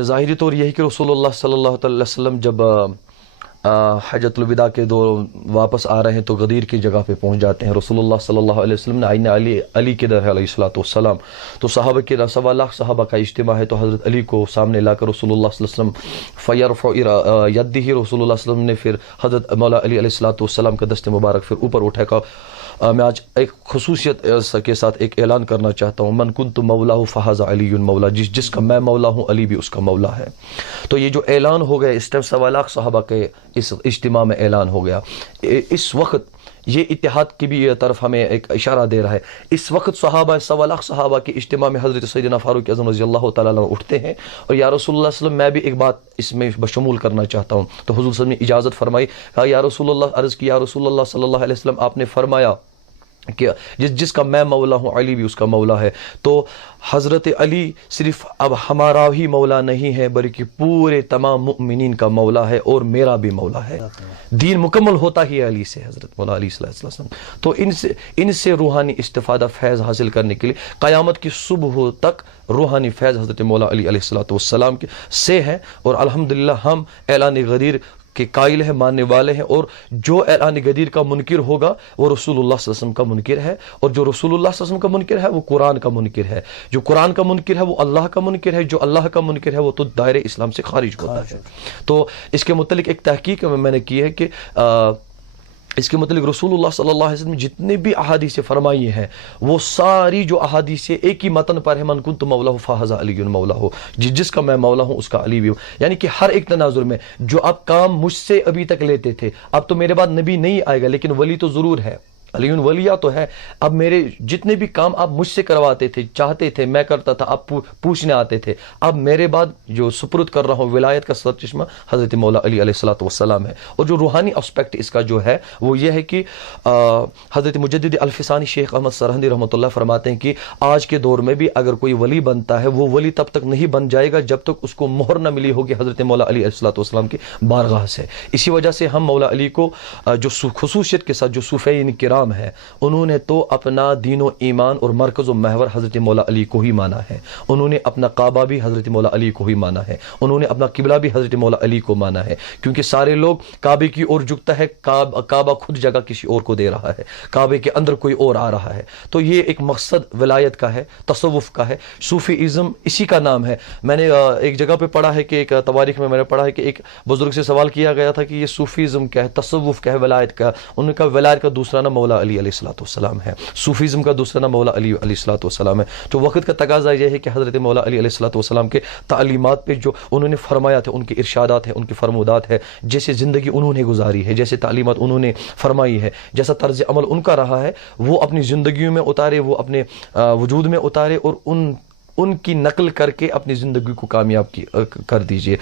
ظاہری طور یہ ہے کہ رسول اللہ صلی اللہ علیہ وسلم جب حجۃ الوداع کے دور واپس آ رہے ہیں تو غدیر کی جگہ پہ پہنچ جاتے ہیں. رسول اللہ صلی اللہ علیہ وسلم نے آئین علی کے در ہے علیہ الصلوۃ والسلام. تو صحابہ کے 1.25 لاکھ صحابہ کا اجتماع ہے, تو حضرت علی کو سامنے لا کر رسول اللہ صلی اللہ علیہ وسلم فیرفع یدہ, رسول اللہ صلی اللہ علیہ وسلم نے پھر حضرت مولا علی علیہ الصلوۃ والسلام کا دست مبارک پھر اوپر اٹھا کر میں آج ایک خصوصیت کے ساتھ ایک اعلان کرنا چاہتا ہوں, من کنت مولاہ فہذا علی مولا, جس کا میں مولا ہوں علی بھی اس کا مولا ہے. تو یہ جو اعلان ہو گیا اس ٹائم 1.25 لاکھ صحابہ کے اس اجتماع میں اعلان ہو گیا. اس وقت یہ اتحاد کی بھی طرف ہمیں ایک اشارہ دے رہا ہے. اس وقت صحابہ 1.25 لاکھ صحابہ کے اجتماع میں حضرت سیدنا فاروق اعظم رضی اللہ تعالیٰ عنہ اٹھتے ہیں اور یا رسول اللہ صلی اللہ علیہ وسلم میں بھی ایک بات اس میں بشمول کرنا چاہتا ہوں. تو حضور صلی اللہ علیہ وسلم نے اجازت فرمائی, کہا یا رسول اللہ, عرض کی یا رسول اللہ صلی اللہ علیہ وسلم, آپ نے فرمایا کہ جس کا میں مولا ہوں علی بھی اس کا مولا ہے. تو حضرت علی صرف اب ہمارا ہی مولا نہیں ہے بلکہ پورے تمام مؤمنین کا مولا ہے اور میرا بھی مولا ہے. دین مکمل ہوتا ہی علی سے, حضرت مولا علی صلی اللہ علیہ وسلم. تو ان سے روحانی استفادہ فیض حاصل کرنے کے لیے قیامت کی صبح تک روحانی فیض حضرت مولا علی علیہ الصلوۃ والسلام سے ہے. اور الحمدللہ ہم اعلان غدیر کے قائل ہیں, ماننے والے ہیں, اور جو اعلان غدیر کا منکر ہوگا وہ رسول اللہ صلی اللہ علیہ وسلم کا منکر ہے, اور جو رسول اللہ صلی اللہ علیہ وسلم کا منکر ہے وہ قرآن کا منکر ہے, جو قرآن کا منکر ہے وہ اللہ کا منکر ہے, جو اللہ کا منکر ہے وہ تو دائرے اسلام سے خارج ہوتا ہے. تو اس کے متعلق ایک تحقیق میں نے کی ہے کہ اس کے متعلق رسول اللہ صلی اللہ علیہ وسلم جتنے بھی احادیث فرمائی ہیں وہ ساری جو احادیث ایک ہی متن پر ہے, من کنت مولاہ فہذا علی مولاہ, جس کا میں مولا ہوں اس کا علی بھی ہوں. یعنی کہ ہر ایک تناظر میں جو آپ کام مجھ سے ابھی تک لیتے تھے, اب تو میرے بعد نبی نہیں آئے گا لیکن ولی تو ضرور ہے, علی ولیہ تو ہے. اب میرے جتنے بھی کام آپ مجھ سے کرواتے تھے, چاہتے تھے, میں کرتا تھا, آپ پوچھنے آتے تھے, اب میرے بعد جو سپرد کر رہا ہوں ولایت کا سرچشمہ حضرت مولا علی علیہ الصلوۃ والسلام ہے. اور جو روحانی اسپیکٹ اس کا جو ہے وہ یہ ہے کہ حضرت مجدد الفسانی شیخ احمد سرہندی رحمۃ اللہ فرماتے ہیں کہ آج کے دور میں بھی اگر کوئی ولی بنتا ہے وہ ولی تب تک نہیں بن جائے گا جب تک اس کو مہر نہ ملی ہوگی حضرت مولا علی علیہ الصلوۃ والسلام کی بارگاہ سے. اسی وجہ سے ہم مولا علی کو جو خصوصیت کے ساتھ جو صوفیین کرام ہے انہوں نے تو اپنا دین و ایمان اور مرکز و محور حضرت مولا علی کو ہی مانا ہے, انہوں نے اپنا کعبہ بھی حضرت مولا علی کو ہی مانا ہے, انہوں نے اپنا قبلہ بھی حضرت مولا علی کو مانا ہے, کیونکہ سارے لوگ کعبے کی اور جھکتا ہے, کعبہ خود جگہ کسی اور کو دے رہا ہے, کعبے کے اندر کوئی اور آ رہا ہے. تو یہ ایک مقصد ولایت کا ہے, تصوف کا ہے, صوفی ازم اسی کا نام ہے. میں نے ایک جگہ پہ پڑھا ہے کہ ایک تواریخ میں نے پڑھا ہے کہ ایک بزرگ سے سوال کیا گیا تھا کہ یہ صوفیزم کیا ہے, تصوف کیا ہے, ولایت کا. انہوں نے کہا ولایت کا دوسرا نام مولا علی علیہ الصلوۃ والسلام ہے, صوفیزم کا دوسرا نام مولا علی علیہ الصلوۃ والسلام ہے. تو وقت کا تقاضا یہ ہے کہ حضرت مولا علی علیہ الصلوۃ والسلام کے تعلیمات پہ جو انہوں نے فرمایا تھا, ان کے ارشادات ہیں, ان کے فرمودات ہے, جیسے زندگی انہوں نے گزاری ہے, جیسے تعلیمات انہوں نے فرمائی ہے, جیسا طرز عمل ان کا رہا ہے, وہ اپنی زندگیوں میں اتارے, وہ اپنے وجود میں اتارے اور ان کی نقل کر کے اپنی زندگی کو کامیاب کر دیجئے,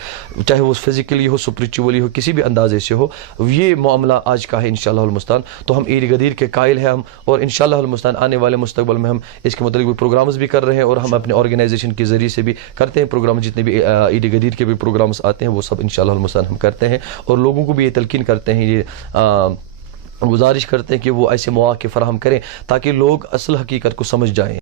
چاہے وہ فزیکلی ہو, سپریچولی ہو, کسی بھی اندازے سے ہو. یہ معاملہ آج کا ہے انشاءاللہ المستعان. تو ہم عید غدیر کے قائل ہیں ہم, اور انشاءاللہ المستعان آنے والے مستقبل میں ہم اس کے متعلق بھی پروگرامز بھی کر رہے ہیں, اور ہم اپنے آرگنائزیشن کے ذریعے سے بھی کرتے ہیں پروگرام. جتنے بھی عید غدیر کے بھی پروگرامز آتے ہیں وہ سب انشاءاللہ المستعان ہم کرتے ہیں, اور لوگوں کو بھی یہ تلقین کرتے ہیں, یہ گزارش کرتے ہیں کہ وہ ایسے مواقع فراہم کریں تاکہ لوگ اصل حقیقت کو سمجھ جائیں.